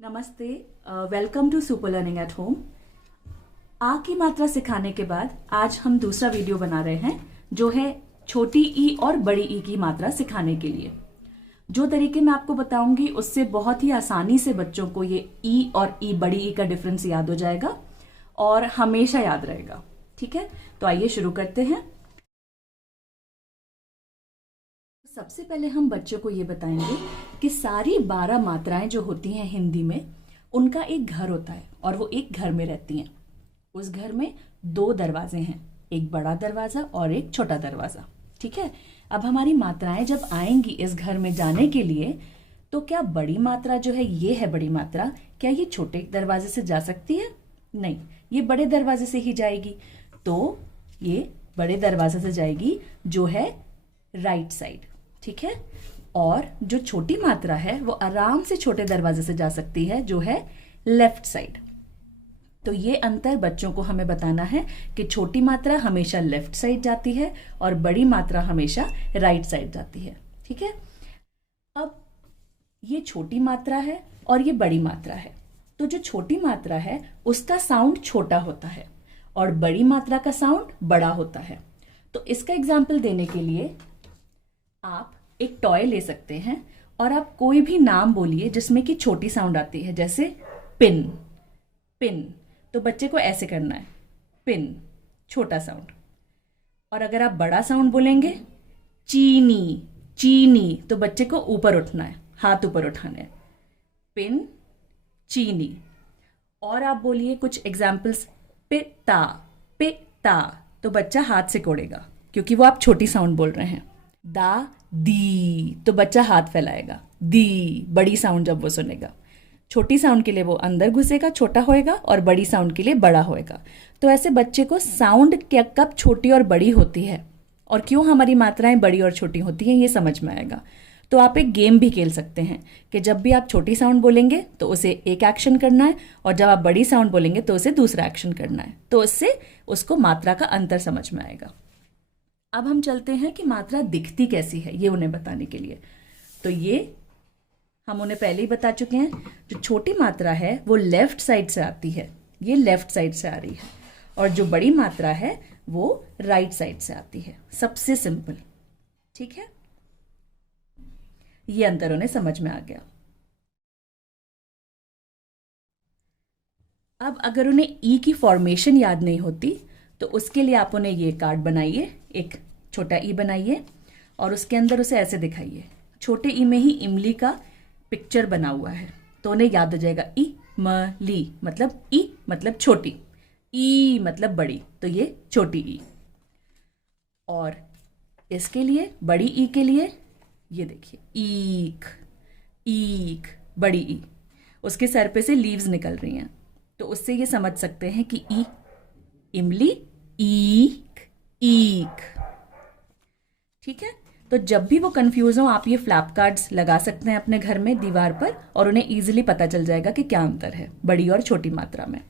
नमस्ते। Welcome to super learning at home. आ की मात्रा सिखाने के बाद आज हम दूसरा वीडियो बना रहे हैं जो है छोटी ई और बड़ी ई की मात्रा सिखाने के लिए। जो तरीके मैं आपको बताऊंगी उससे बहुत ही आसानी से बच्चों को ये ई और ई बड़ी ई का डिफरेंस याद हो जाएगा और हमेशा याद रहेगा। ठीक है, तो आइए शुरू करते हैं। सबसे पहले हम बच्चों को ये बताएंगे कि सारी 12 मात्राएं जो होती हैं हिंदी में, उनका एक घर होता है और वो एक घर में रहती हैं। उस घर में 2 दरवाजे हैं, एक बड़ा दरवाजा और एक छोटा दरवाजा। ठीक है, अब हमारी मात्राएं जब आएंगी इस घर में जाने के लिए, तो क्या बड़ी मात्रा जो है ये है बड़ी मात्रा, क्या ये छोटे दरवाजे से जा सकती है? नहीं, ये बड़े दरवाजे से ही जाएगी। तो ये बड़े दरवाजे से जाएगी जो है राइट साइड। ठीक है, और जो छोटी मात्रा है वो आराम से छोटे दरवाजे से जा सकती है जो है लेफ्ट साइड। तो ये अंतर बच्चों को हमें बताना है कि छोटी मात्रा हमेशा लेफ्ट साइड जाती है और बड़ी मात्रा हमेशा राइट साइड जाती है। ठीक है, अब ये छोटी मात्रा है और ये बड़ी मात्रा है। तो जो छोटी मात्रा है उसका साउंड छोटा होता है और बड़ी मात्रा का साउंड बड़ा होता है। तो इसका एग्जाम्पल देने के लिए आप एक टॉय ले सकते हैं और आप कोई भी नाम बोलिए जिसमें कि छोटी साउंड आती है, जैसे पिन। पिन तो बच्चे को ऐसे करना है, पिन, छोटा साउंड। और अगर आप बड़ा साउंड बोलेंगे, चीनी, चीनी, तो बच्चे को ऊपर उठना है, हाथ ऊपर उठाने हैं, पिन, चीनी। और आप बोलिए कुछ एग्जाम्पल्स, पिता, पिता, तो बच्चा हाथ से कोड़ेगा क्योंकि वो आप छोटी साउंड बोल रहे हैं। दा, दी, तो बच्चा हाथ फैलाएगा, दी, बड़ी साउंड जब वो सुनेगा। छोटी साउंड के लिए वो अंदर घुसेगा, छोटा होएगा, और बड़ी साउंड के लिए बड़ा होएगा। तो ऐसे बच्चे को साउंड क्या कब छोटी और बड़ी होती है और क्यों हमारी मात्राएं बड़ी और छोटी होती हैं ये समझ में आएगा। तो आप एक गेम भी खेल सकते हैं कि जब भी आप छोटी साउंड बोलेंगे तो उसे एक एक्शन करना है और जब आप बड़ी साउंड बोलेंगे तो उसे दूसरा एक्शन करना है। तो इससे उसको मात्रा का अंतर समझ में आएगा। अब हम चलते हैं कि मात्रा दिखती कैसी है ये उन्हें बताने के लिए। तो ये हम उन्हें पहले ही बता चुके हैं, जो छोटी मात्रा है वो लेफ्ट साइड से आती है, ये लेफ्ट साइड से आ रही है, और जो बड़ी मात्रा है वो राइट साइड से आती है। सबसे सिंपल। ठीक है, ये अंतर उन्हें समझ में आ गया। अब अगर उन्हें ई की फॉर्मेशन याद नहीं होती तो उसके लिए आप उन्हें ये कार्ड बनाइए, एक छोटा ई बनाइए और उसके अंदर उसे ऐसे दिखाइए। छोटे ई में ही इमली का पिक्चर बना हुआ है, तो उन्हें याद हो जाएगा ई म ली, मतलब ई मतलब छोटी, ई मतलब बड़ी, तो ये छोटी ई। और इसके लिए बड़ी ई के लिए ये देखिए, ईक, ईक, बड़ी ई। उसके सर पे से लीव्स निकल रही हैं, तो उससे ये समझ सकते हैं कि ई इमली, ईक, ईक। ठीक है, तो जब भी वो कंफ्यूज हो आप ये फ्लैप कार्ड्स लगा सकते हैं अपने घर में दीवार पर और उन्हें इजीली पता चल जाएगा कि क्या अंतर है बड़ी और छोटी मात्रा में।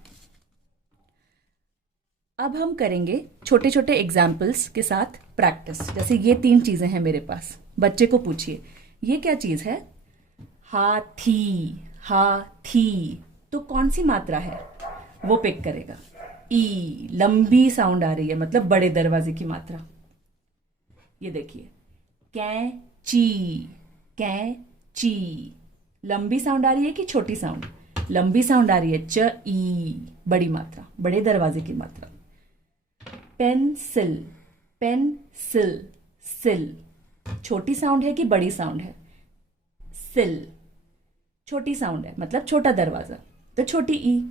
अब हम करेंगे छोटे छोटे एग्जाम्पल्स के साथ प्रैक्टिस। जैसे ये 3 चीजें हैं मेरे पास, बच्चे को पूछिए ये क्या चीज है? हाथी, हाथी, तो कौन सी मात्रा है वो पिक करेगा। ई, लंबी साउंड आ रही है, मतलब बड़े दरवाजे की मात्रा। ये देखिए, कैंची, कैंची, लंबी साउंड आ रही है कि छोटी साउंड? लंबी साउंड आ रही है, च ई, बड़ी मात्रा, बड़े दरवाजे की मात्रा। पेंसिल, पेंसिल, सिल, छोटी साउंड है कि बड़ी साउंड है? सिल, छोटी साउंड है, मतलब छोटा दरवाजा, तो छोटी ई।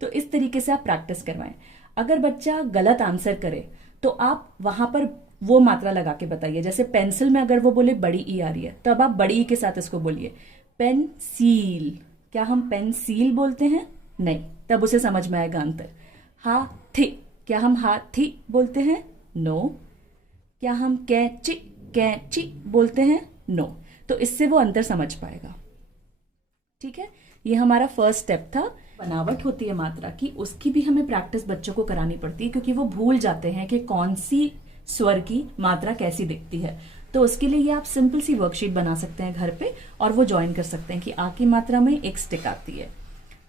तो इस तरीके से आप प्रैक्टिस करवाएं। अगर बच्चा गलत आंसर करे तो आप वहां पर वो मात्रा लगा के बताइए। जैसे पेंसिल में अगर वो बोले बड़ी ई आ रही है तो अब आप बड़ी ई के साथ इसको बोलिए, पेंसील। क्या हम पेंसील बोलते हैं? नहीं, तब उसे समझ में आएगा अंतर। हाथी, क्या हम हाथी बोलते हैं? नो। क्या हम कैंची, कैंची बोलते हैं? नो। तो इससे वो अंतर समझ पाएगा। ठीक है, ये हमारा फर्स्ट स्टेप था। बनावट होती है मात्रा की, उसकी भी हमें प्रैक्टिस बच्चों को करानी पड़ती है क्योंकि वो भूल जाते हैं कि कौन सी स्वर की मात्रा कैसी दिखती है। तो उसके लिए ये आप सिंपल सी वर्कशीट बना सकते हैं घर पे और वो ज्वाइन कर सकते हैं कि आ की मात्रा में एक स्टिक आती है,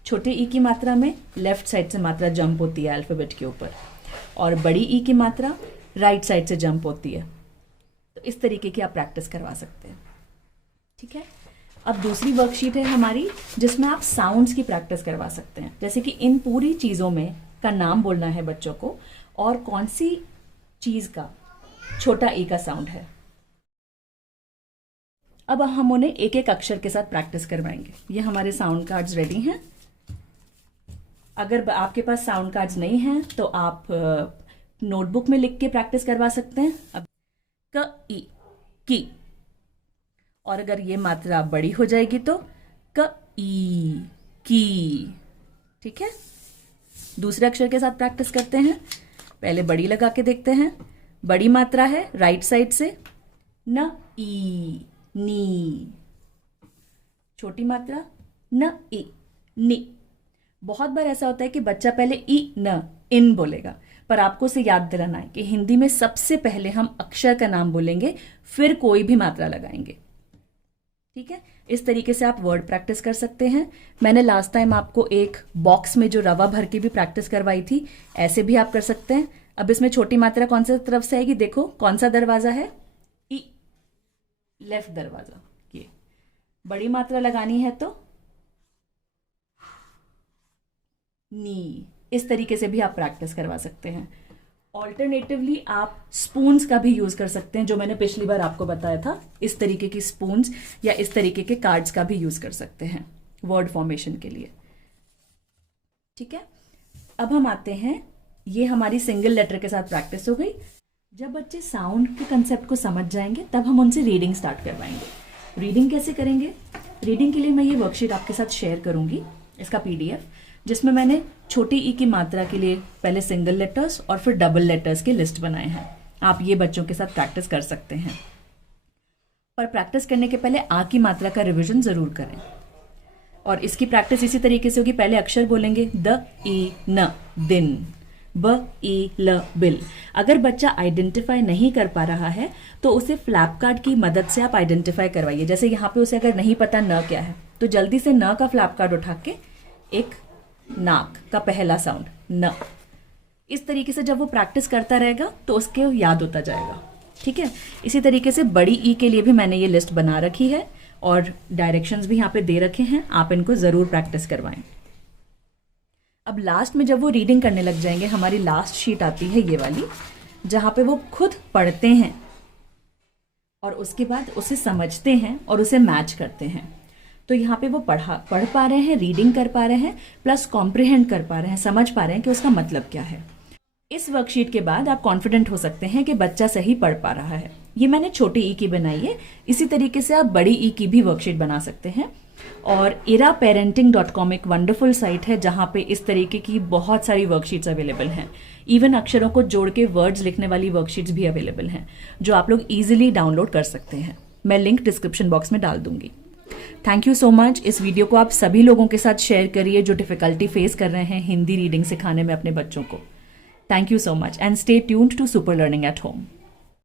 छोटे ई की मात्रा में लेफ्ट साइड से मात्रा जंप होती है अल्फ़ाबेट के ऊपर, और बड़ी ई की मात्रा राइट साइड से जंप होती है। तो इस तरीके की आप प्रैक्टिस करवा सकते हैं। ठीक है, अब दूसरी वर्कशीट है हमारी जिसमें आप साउंड्स की प्रैक्टिस करवा सकते हैं, जैसे कि इन पूरी चीज़ों में का नाम बोलना है बच्चों को और कौन सी चीज़ का छोटा ई का साउंड है। अब हम उन्हें एक एक अक्षर के साथ प्रैक्टिस करवाएंगे। ये हमारे साउंड कार्ड्स रेडी हैं। अगर आपके पास साउंड कार्ड्स नहीं हैं तो आप नोटबुक में लिख के प्रैक्टिस करवा सकते हैं। अब क ई की, और अगर ये मात्रा बड़ी हो जाएगी तो क ई की। ठीक है, दूसरे अक्षर के साथ प्रैक्टिस करते हैं। पहले बड़ी लगा के देखते हैं। बड़ी मात्रा है राइट साइड से न ई नी, छोटी मात्रा न ई नी। बहुत बार ऐसा होता है कि बच्चा पहले ई न इन बोलेगा, पर आपको उसे याद दिलाना है कि हिंदी में सबसे पहले हम अक्षर का नाम बोलेंगे, फिर कोई भी मात्रा लगाएंगे। ठीक है, इस तरीके से आप वर्ड प्रैक्टिस कर सकते हैं। मैंने लास्ट टाइम आपको एक बॉक्स में जो रवा भर के भी प्रैक्टिस करवाई थी, ऐसे भी आप कर सकते हैं। अब इसमें छोटी मात्रा कौन सी तरफ से आएगी, देखो कौन सा दरवाजा है, ई, लेफ्ट दरवाजा। ये बड़ी मात्रा लगानी है तो नी। इस तरीके से भी आप प्रैक्टिस करवा सकते हैं। ऑल्टरनेटिवली आप स्पून्स का भी यूज कर सकते हैं, जो मैंने पिछली बार आपको बताया था। इस तरीके की स्पून्स या इस तरीके के कार्ड्स का भी यूज कर सकते हैं वर्ड फॉर्मेशन के लिए। ठीक है, अब हम आते हैं, ये हमारी सिंगल लेटर के साथ प्रैक्टिस हो गई। जब बच्चे साउंड के कंसेप्ट को समझ जाएंगे तब हम उनसे रीडिंग स्टार्ट करवाएंगे। रीडिंग कैसे करेंगे, रीडिंग के लिए मैं ये वर्कशीट आपके साथ शेयर करूंगी, इसका पीडीएफ, जिसमें मैंने छोटी ई की मात्रा के लिए पहले सिंगल लेटर्स और फिर डबल लेटर्स की लिस्ट बनाए हैं। आप ये बच्चों के साथ प्रैक्टिस कर सकते हैं, पर प्रैक्टिस करने के पहले आ की मात्रा का रिवीजन जरूर करें। और इसकी प्रैक्टिस इसी तरीके से होगी, पहले अक्षर बोलेंगे द ई न दिन, ब ई ल बिल। अगर बच्चा आइडेंटिफाई नहीं कर पा रहा है तो उसे फ्लैप कार्ड की मदद से आप आइडेंटिफाई करवाइए। जैसे यहाँ पे उसे अगर नहीं पता न क्या है तो जल्दी से न का फ्लैप कार्ड उठा के एक नाक का पहला साउंड न, इस तरीके से जब वो प्रैक्टिस करता रहेगा तो उसके याद होता जाएगा। ठीक है, इसी तरीके से बड़ी ई के लिए भी मैंने ये लिस्ट बना रखी है और डायरेक्शंस भी यहाँ पे दे रखे हैं, आप इनको जरूर प्रैक्टिस करवाएं। अब लास्ट में जब वो रीडिंग करने लग जाएंगे, हमारी लास्ट शीट आती है ये वाली, जहाँ पे वो खुद पढ़ते हैं और उसके बाद उसे समझते हैं और उसे मैच करते हैं। तो यहाँ पे वो पढ़ पा रहे हैं, रीडिंग कर पा रहे हैं, प्लस कॉम्प्रिहेंड कर पा रहे हैं, समझ पा रहे हैं कि उसका मतलब क्या है। इस वर्कशीट के बाद आप कॉन्फिडेंट हो सकते हैं कि बच्चा सही पढ़ पा रहा है। ये मैंने छोटी ई की बनाई है, इसी तरीके से आप बड़ी ई की भी वर्कशीट बना सकते हैं। और eraparenting.com एक वंडरफुल साइट है जहाँ पे इस तरीके की बहुत सारी वर्कशीट्स अवेलेबल हैं। इवन अक्षरों को जोड़ के वर्ड्स लिखने वाली वर्कशीट्स भी अवेलेबल हैं, जो आप लोग इजीली डाउनलोड कर सकते हैं। मैं लिंक डिस्क्रिप्शन बॉक्स में डाल दूंगी। Thank you so much. इस वीडियो को आप सभी लोगों के साथ शेयर करिए जो डिफिकल्टी फेस कर रहे हैं हिंदी रीडिंग सिखाने में अपने बच्चों को। Thank you so much and stay tuned to super learning at home.